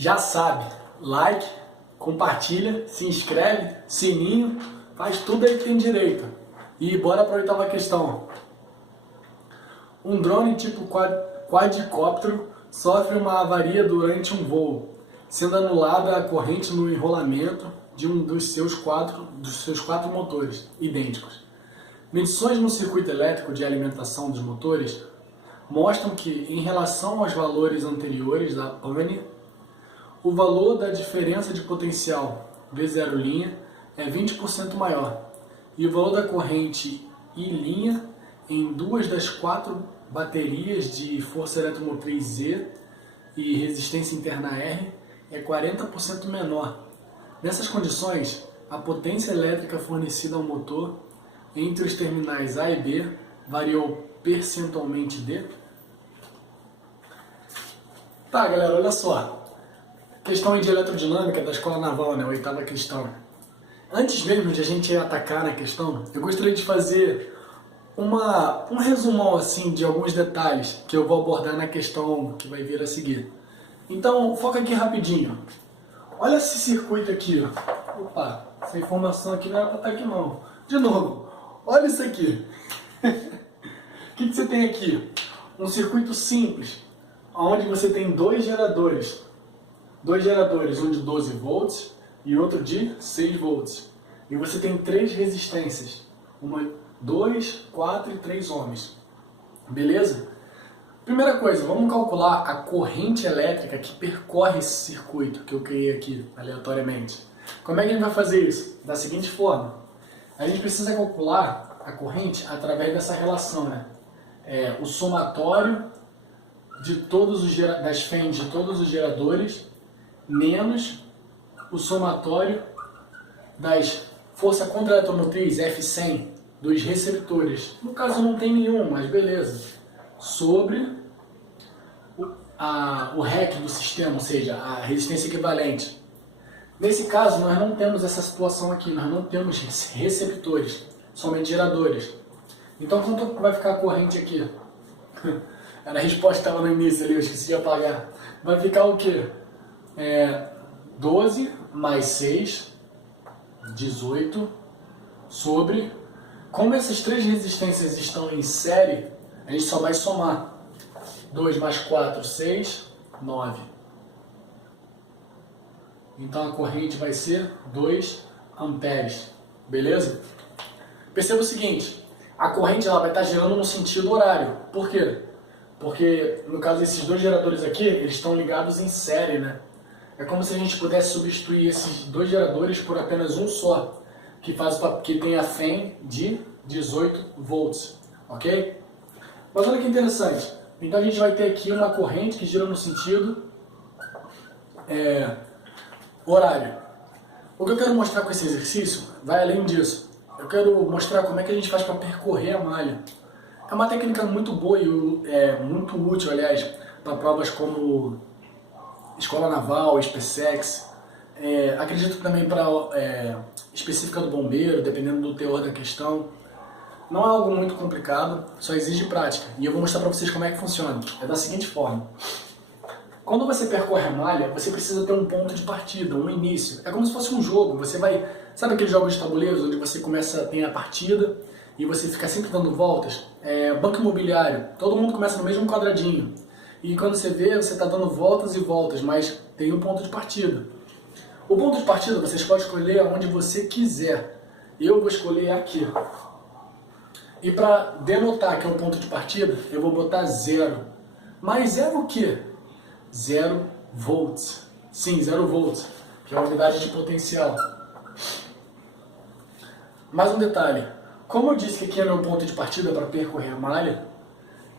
Já sabe, like, compartilha, se inscreve, sininho, faz tudo aí que tem direito. E bora para a oitava questão. Um drone tipo quadricóptero sofre uma avaria durante um voo, sendo anulada a corrente no enrolamento de um dos seus quatro motores idênticos. Medições no circuito elétrico de alimentação dos motores mostram que, em relação aos valores anteriores da pane, o valor da diferença de potencial V0' é 20% maior, e o valor da corrente I' em duas das quatro baterias de força eletromotriz Z e resistência interna R é 40% menor. Nessas condições, a potência elétrica fornecida ao motor entre os terminais A e B variou percentualmente de... Tá, galera, olha só. Questão de eletrodinâmica da Escola Naval, né? Oitava questão. Antes mesmo de a gente atacar na questão, eu gostaria de fazer um resumão assim de alguns detalhes que eu vou abordar na questão que vai vir a seguir. Então, foca aqui rapidinho. Olha esse circuito aqui, ó. Opa, essa informação aqui não era pra estar aqui não. De novo, olha isso aqui. O que você tem aqui? Um circuito simples, onde você tem dois geradores. Um de 12 volts e outro de 6 volts. E você tem três resistências. 2, 4 e 3 ohms. Beleza? Primeira coisa, vamos calcular a corrente elétrica que percorre esse circuito que eu criei aqui, aleatoriamente. Como é que a gente vai fazer isso? Da seguinte forma. A gente precisa calcular a corrente através dessa relação, né? O somatório de das fens de todos os geradores menos o somatório das força contra-eletromotriz F100 dos receptores. No caso não tem nenhum, mas beleza. Sobre o REC do sistema, ou seja, a resistência equivalente. Nesse caso, nós não temos essa situação aqui, nós não temos receptores, somente geradores. Então, quanto vai ficar a corrente aqui? Era a resposta que estava no início ali, eu esqueci de apagar. Vai ficar o quê? 12 mais 6, 18, sobre... Como essas três resistências estão em série, a gente só vai somar. 2 mais 4, 6, 9. Então a corrente vai ser 2 amperes. Beleza? Perceba o seguinte, a corrente ela vai estar gerando no sentido horário. Por quê? Porque no caso desses dois geradores aqui, eles estão ligados em série, né? É como se a gente pudesse substituir esses dois geradores por apenas um só, que tem a FEM de 18 volts, ok? Mas olha que interessante, então a gente vai ter aqui uma corrente que gira no sentido horário. O que eu quero mostrar com esse exercício vai além disso. Eu quero mostrar como é que a gente faz para percorrer a malha. É uma técnica muito boa e muito útil, aliás, para provas como Escola Naval, SpaceX. Acredito também para específica do bombeiro, dependendo do teor da questão. Não é algo muito complicado, só exige prática. E eu vou mostrar para vocês como é que funciona. É da seguinte forma. Quando você percorre a malha, você precisa ter um ponto de partida, um início. É como se fosse um jogo. Você vai... Sabe aqueles jogos de tabuleiros onde você tem a partida e você fica sempre dando voltas? Banco imobiliário. Todo mundo começa no mesmo quadradinho. E quando você vê, você está dando voltas e voltas, mas tem um ponto de partida. O ponto de partida você pode escolher aonde você quiser. Eu vou escolher aqui. E para denotar que é um ponto de partida, eu vou botar 0. Mas zero o quê? 0 volts. Sim, 0 volts, que é a unidade de potencial. Mais um detalhe. Como eu disse que aqui é meu ponto de partida para percorrer a malha,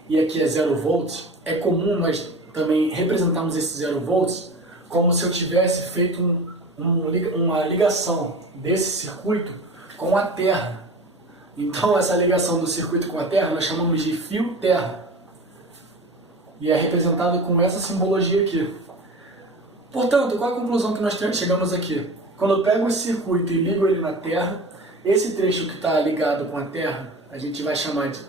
e aqui é 0 volts, é comum nós também representarmos esses 0 volts como se eu tivesse feito uma ligação desse circuito com a Terra. Então essa ligação do circuito com a Terra nós chamamos de fio terra. E é representado com essa simbologia aqui. Portanto, qual a conclusão que nós chegamos aqui? Quando eu pego esse circuito e ligo ele na Terra, esse trecho que está ligado com a Terra, a gente vai chamar de...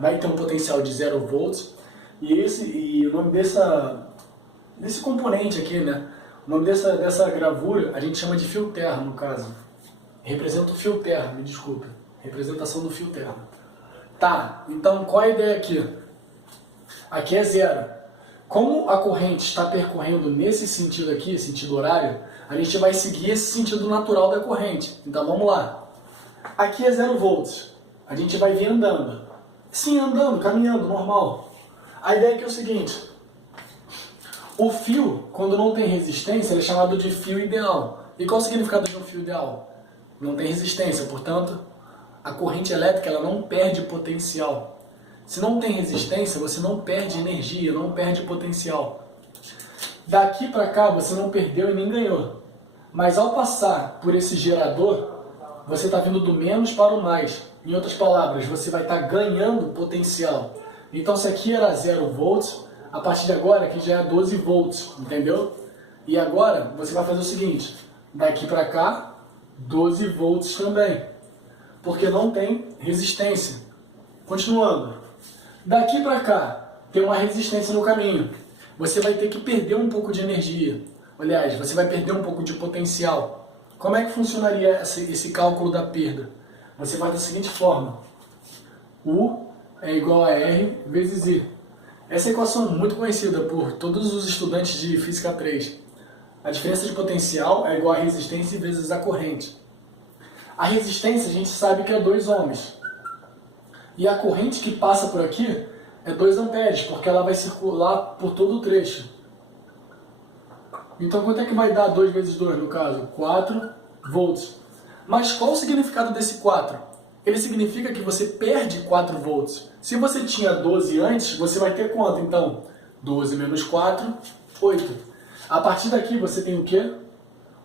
vai ter um potencial de 0 volts. E o nome desse componente aqui, né, O nome dessa gravura a gente chama de fio terra, no caso. Representa o fio terra, me desculpe. Representação do fio terra. Tá, então qual a ideia aqui? Aqui é zero. Como a corrente está percorrendo nesse sentido aqui, sentido horário, a gente vai seguir esse sentido natural da corrente. Então vamos lá. Aqui é 0 volts. A gente vai vir andando. Sim, andando, caminhando, normal. A ideia aqui é o seguinte. O fio, quando não tem resistência, ele é chamado de fio ideal. E qual o significado de um fio ideal? Não tem resistência, portanto, a corrente elétrica ela não perde potencial. Se não tem resistência, você não perde energia, não perde potencial. Daqui para cá você não perdeu e nem ganhou. Mas ao passar por esse gerador, você está vindo do menos para o mais. Em outras palavras, você vai estar ganhando potencial. Então se aqui era 0 volts, a partir de agora aqui já é 12 volts, entendeu? E agora você vai fazer o seguinte, daqui para cá, 12 volts também. Porque não tem resistência. Continuando. Daqui para cá, tem uma resistência no caminho. Você vai ter que perder um pouco de energia. Aliás, você vai perder um pouco de potencial. Como é que funcionaria esse cálculo da perda? Você vai da seguinte forma. U é igual a R vezes I. Essa equação é muito conhecida por todos os estudantes de Física 3. A diferença de potencial é igual a resistência vezes a corrente. A resistência a gente sabe que é 2 ohms. E a corrente que passa por aqui é 2 amperes, porque ela vai circular por todo o trecho. Então quanto é que vai dar 2 vezes 2 no caso? 4 volts. Mas qual o significado desse 4? Ele significa que você perde 4 volts. Se você tinha 12 antes, você vai ter quanto então? 12 menos 4, 8. A partir daqui você tem o quê?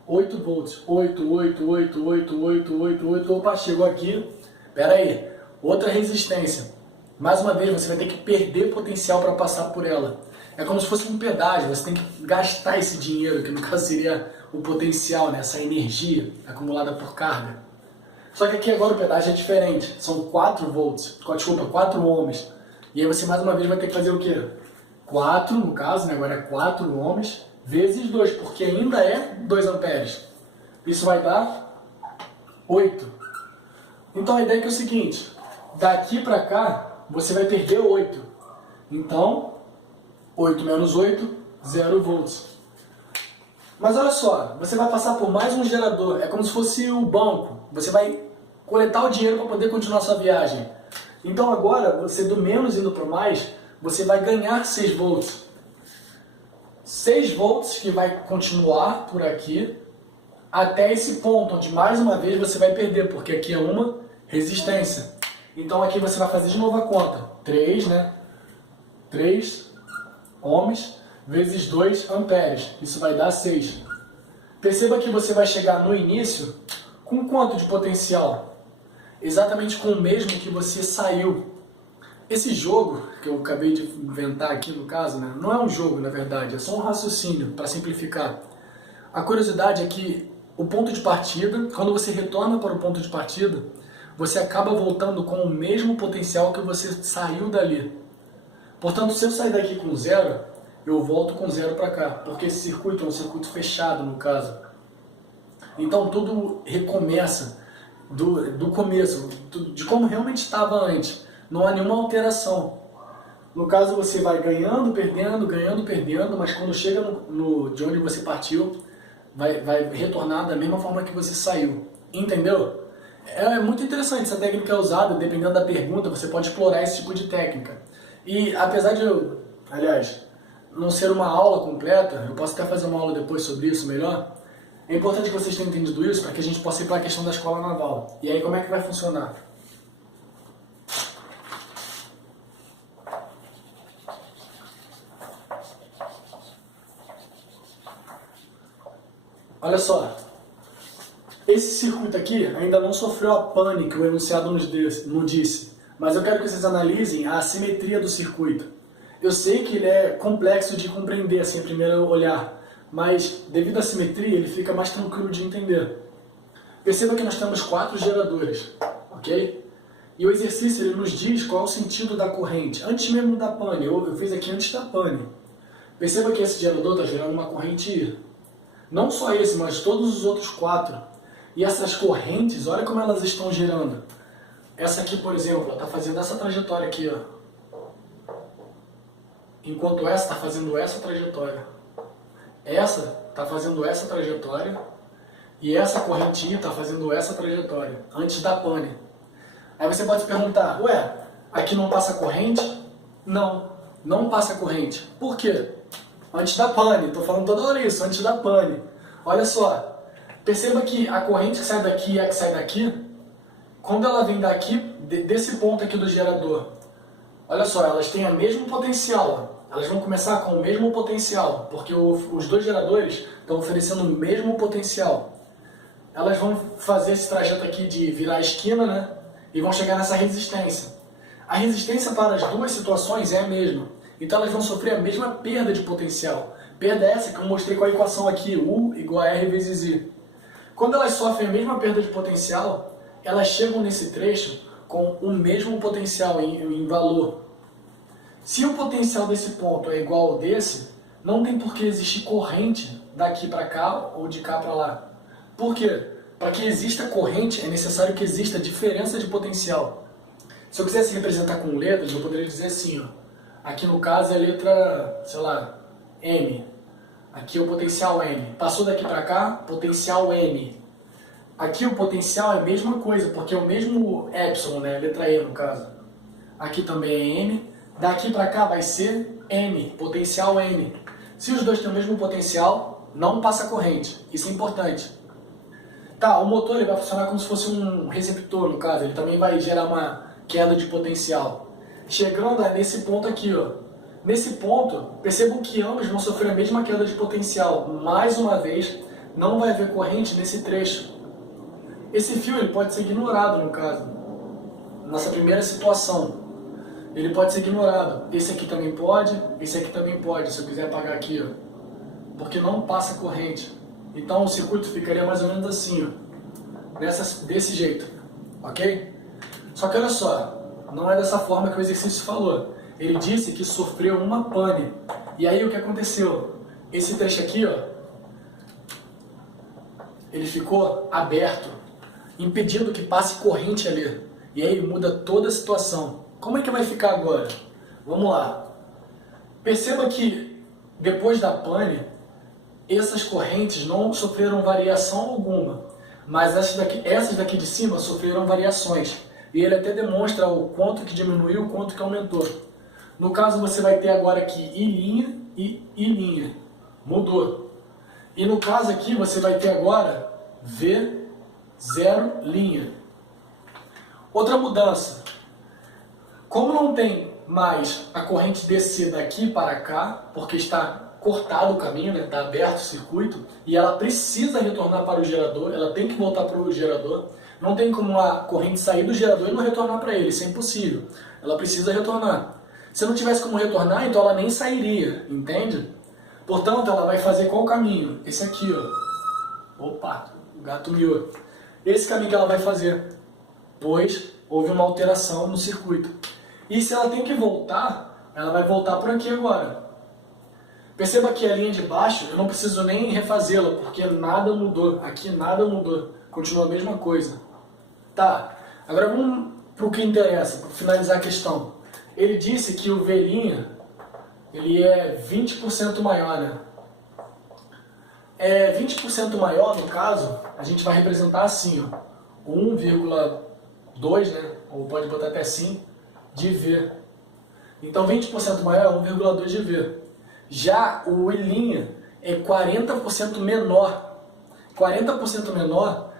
8 volts. 8, 8, 8, 8, 8, 8, 8. Opa, chegou aqui. Pera aí. Outra resistência. Mais uma vez, você vai ter que perder potencial para passar por ela. É como se fosse um pedágio. Você tem que gastar esse dinheiro, que no caso seria o potencial, né? Essa energia acumulada por carga. Só que aqui agora o pedágio é diferente. São 4 volts. Desculpa, 4 ohms. E aí você mais uma vez vai ter que fazer o quê? 4, no caso, né? Agora é 4 ohms vezes 2, porque ainda é 2 amperes. Isso vai dar 8. Então a ideia é que é o seguinte, daqui para cá você vai perder 8. Então, 8 menos 8, 0 volts. Mas olha só, você vai passar por mais um gerador, é como se fosse o banco. Você vai coletar o dinheiro para poder continuar sua viagem. Então agora, você do menos indo para o mais, você vai ganhar 6 volts. 6 volts que vai continuar por aqui até esse ponto, onde mais uma vez você vai perder, porque aqui é uma resistência. Então aqui você vai fazer de novo a conta. 3, né? 3 ohms vezes 2 amperes. Isso vai dar 6. Perceba que você vai chegar no início com quanto de potencial? Exatamente com o mesmo que você saiu. Esse jogo, que eu acabei de inventar aqui no caso, né, não é um jogo na verdade, é só um raciocínio, para simplificar. A curiosidade é que o ponto de partida, quando você retorna para o ponto de partida, você acaba voltando com o mesmo potencial que você saiu dali. Portanto, se eu sair daqui com 0, eu volto com 0 para cá, porque esse circuito é um circuito fechado no caso. Então tudo recomeça do começo, de como realmente estava antes. Não há nenhuma alteração. No caso, você vai ganhando, perdendo, mas quando chega de onde você partiu, vai retornar da mesma forma que você saiu. Entendeu? É muito interessante essa técnica usada, dependendo da pergunta, você pode explorar esse tipo de técnica. E apesar de aliás, não ser uma aula completa, eu posso até fazer uma aula depois sobre isso melhor, é importante que vocês tenham entendido isso para que a gente possa ir para a questão da escola naval. E aí como é que vai funcionar? Olha só, esse circuito aqui ainda não sofreu a pane que o enunciado nos disse, mas eu quero que vocês analisem a assimetria do circuito. Eu sei que ele é complexo de compreender assim a primeiro olhar, mas devido à simetria ele fica mais tranquilo de entender. Perceba que nós temos 4 geradores, ok? E o exercício ele nos diz qual é o sentido da corrente, antes mesmo da pane, eu fiz aqui antes da pane. Perceba que esse gerador está gerando uma corrente I. Não só esse, mas todos os outros 4. E essas correntes, olha como elas estão girando. Essa aqui, por exemplo, está fazendo essa trajetória aqui, ó. Enquanto essa está fazendo essa trajetória. Essa está fazendo essa trajetória. E essa correntinha está fazendo essa trajetória, antes da pane. Aí você pode se perguntar, ué, aqui não passa corrente? Não, não passa corrente. Por quê? Antes da pane, estou falando toda hora isso, antes da pane. Olha só, perceba que a corrente que sai daqui e a que sai daqui, quando ela vem daqui, desse ponto aqui do gerador, olha só, elas têm o mesmo potencial. Elas vão começar com o mesmo potencial, porque os dois geradores estão oferecendo o mesmo potencial. Elas vão fazer esse trajeto aqui de virar a esquina, né? E vão chegar nessa resistência. A resistência para as duas situações é a mesma. Então elas vão sofrer a mesma perda de potencial. Perda essa que eu mostrei com a equação aqui, U igual a R vezes I. Quando elas sofrem a mesma perda de potencial, elas chegam nesse trecho com o mesmo potencial em valor. Se o potencial desse ponto é igual ao desse, não tem por que existir corrente daqui para cá ou de cá para lá. Por quê? Para que exista corrente é necessário que exista diferença de potencial. Se eu quisesse representar com letras, eu poderia dizer assim, ó. Aqui no caso é a letra, sei lá, M. Aqui é o potencial M. Passou daqui para cá, potencial M. Aqui o potencial é a mesma coisa, porque é o mesmo epsilon, né? Letra E no caso. Aqui também é M. Daqui para cá vai ser M, potencial M. Se os dois têm o mesmo potencial, não passa corrente. Isso é importante. Tá, o motor ele vai funcionar como se fosse um receptor, no caso. Ele também vai gerar uma queda de potencial. Chegando nesse ponto aqui, ó. Nesse ponto, percebam que ambos vão sofrer a mesma queda de potencial. Mais uma vez, não vai haver corrente nesse trecho. Esse fio ele pode ser ignorado, no caso. Nossa primeira situação. Ele pode ser ignorado. Esse aqui também pode, esse aqui também pode, se eu quiser apagar aqui, ó. Porque não passa corrente. Então o circuito ficaria mais ou menos assim, ó. Desse jeito, ok? Só que olha só, não é dessa forma que o exercício falou. Ele disse que sofreu uma pane. E aí o que aconteceu? Esse trecho aqui, ó, ele ficou aberto, impedindo que passe corrente ali. E aí muda toda a situação. Como é que vai ficar agora? Vamos lá. Perceba que depois da pane, essas correntes não sofreram variação alguma. Mas essas daqui de cima sofreram variações. E ele até demonstra o quanto que diminuiu, o quanto que aumentou. No caso, você vai ter agora aqui I' e I'. Mudou. E no caso aqui, você vai ter agora V0'. Outra mudança. Como não tem mais a corrente descer daqui para cá, porque está cortado o caminho, né? Está aberto o circuito, e ela precisa retornar para o gerador, ela tem que voltar para o gerador. Não tem como a corrente sair do gerador e não retornar para ele, isso é impossível. Ela precisa retornar. Se não tivesse como retornar, então ela nem sairia, entende? Portanto, ela vai fazer qual caminho? Esse aqui, ó. Opa, o gato miou. Esse caminho que ela vai fazer, pois houve uma alteração no circuito. E se ela tem que voltar, ela vai voltar por aqui agora. Perceba que a linha de baixo, eu não preciso nem refazê-la, porque nada mudou. Aqui nada mudou. Continua a mesma coisa. Tá, agora vamos para o que interessa, para finalizar a questão. Ele disse que o V', ele é 20% maior, né? 20% maior, no caso, a gente vai representar assim, ó. 1,2, né? Ou pode botar até assim, de V. Então 20% maior é 1,2 de V. Já o I' é 40% menor. 40% menor,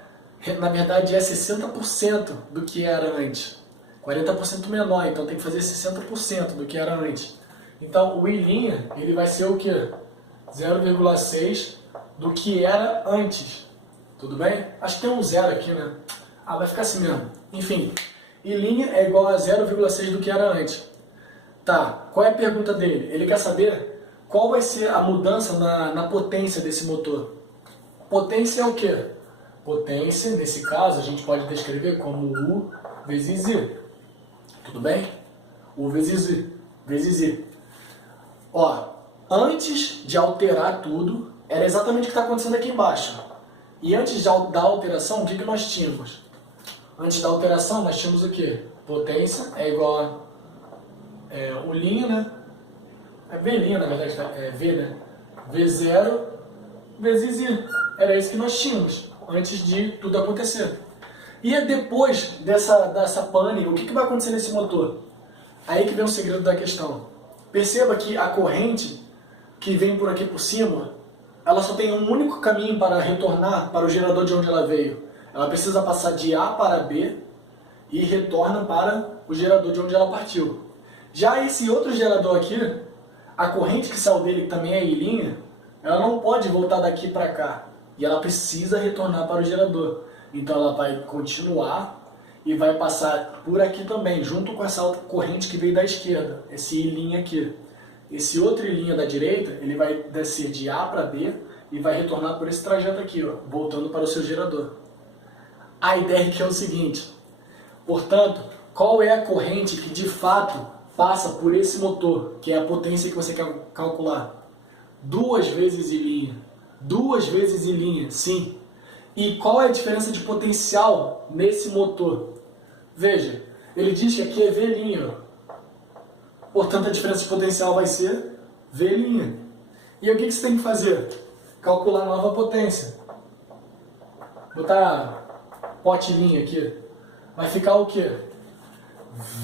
na verdade, é 60% do que era antes. 40% menor, então tem que fazer 60% do que era antes. Então o I', ele vai ser o quê? 0,6 do que era antes. Tudo bem? Acho que tem um zero aqui, né? Ah, vai ficar assim mesmo. Enfim, I' é igual a 0,6 do que era antes. Tá, qual é a pergunta dele? Ele quer saber qual vai ser a mudança na potência desse motor. Potência é o quê? Potência, nesse caso, a gente pode descrever como U vezes I. Tudo bem? U vezes I. Vezes I. Ó, antes de alterar tudo, era exatamente o que está acontecendo aqui embaixo. E antes da alteração, o que nós tínhamos? Antes da alteração, nós tínhamos o quê? Potência é igual a U', né? É V', na verdade, é V, né? V0 vezes I. Era isso que nós tínhamos antes de tudo acontecer. E depois dessa pane, o que vai acontecer nesse motor? Aí que vem o segredo da questão. Perceba que a corrente que vem por aqui por cima, ela só tem um único caminho para retornar para o gerador de onde ela veio. Ela precisa passar de A para B e retorna para o gerador de onde ela partiu. Já esse outro gerador aqui, a corrente que saiu dele, que também é I', ela não pode voltar daqui para cá. E ela precisa retornar para o gerador. Então ela vai continuar e vai passar por aqui também, junto com essa outra corrente que veio da esquerda, esse I' aqui. Esse outro I' da direita, ele vai descer de A para B e vai retornar por esse trajeto aqui, ó, voltando para o seu gerador. A ideia aqui é o seguinte, portanto, qual é a corrente que de fato passa por esse motor, que é a potência que você quer calcular? 2 vezes I'. 2 vezes I', sim. E qual é a diferença de potencial nesse motor? Veja, ele diz que aqui é V'. Portanto, a diferença de potencial vai ser V'. E o que você tem que fazer? Calcular a nova potência. Botar pote linha aqui. Vai ficar o quê?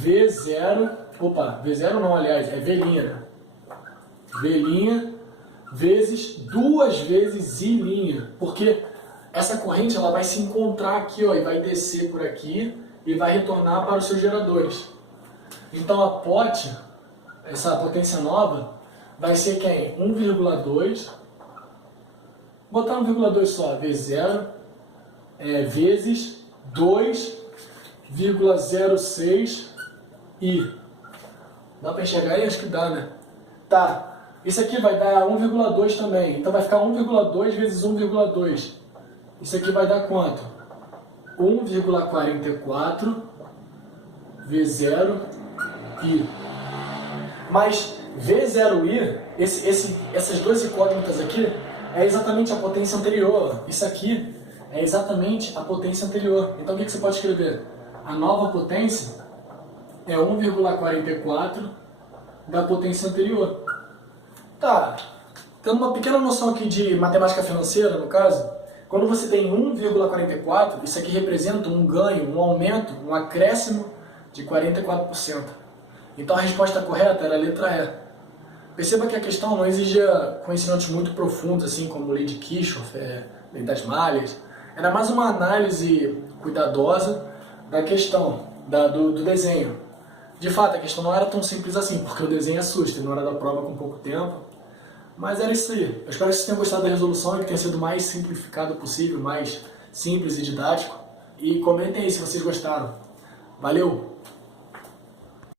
V0... Opa, V0 não, aliás, é V', né? V' vezes 2 vezes I'. Porque essa corrente ela vai se encontrar aqui, ó, e vai descer por aqui e vai retornar para os seus geradores. Então a pote, essa potência nova, vai ser quem? 1,2, botar 1,2 só, V0, vezes 2,06 I. Dá para enxergar aí? Acho que dá, né? Tá, isso aqui vai dar 1,2 também, então vai ficar 1,2 vezes 1,2. Isso aqui vai dar quanto? 1,44 V0 I. Mas V0I, essas duas incógnitas aqui, é exatamente a potência anterior. Isso aqui é exatamente a potência anterior. Então o que você pode escrever? A nova potência é 1,44 da potência anterior. Tá, tendo uma pequena noção aqui de matemática financeira, no caso, quando você tem 1,44, isso aqui representa um ganho, um aumento, um acréscimo de 44%. Então a resposta correta era a letra E. Perceba que a questão não exigia conhecimentos muito profundos, assim como lei de Kirchhoff, lei das malhas. Era mais uma análise cuidadosa da questão, do desenho. De fato, a questão não era tão simples assim, porque o desenho assusta, não era da prova com pouco tempo. Mas era isso aí. Eu espero que vocês tenham gostado da resolução e que tenha sido o mais simplificado possível, mais simples e didático. E comentem aí se vocês gostaram. Valeu!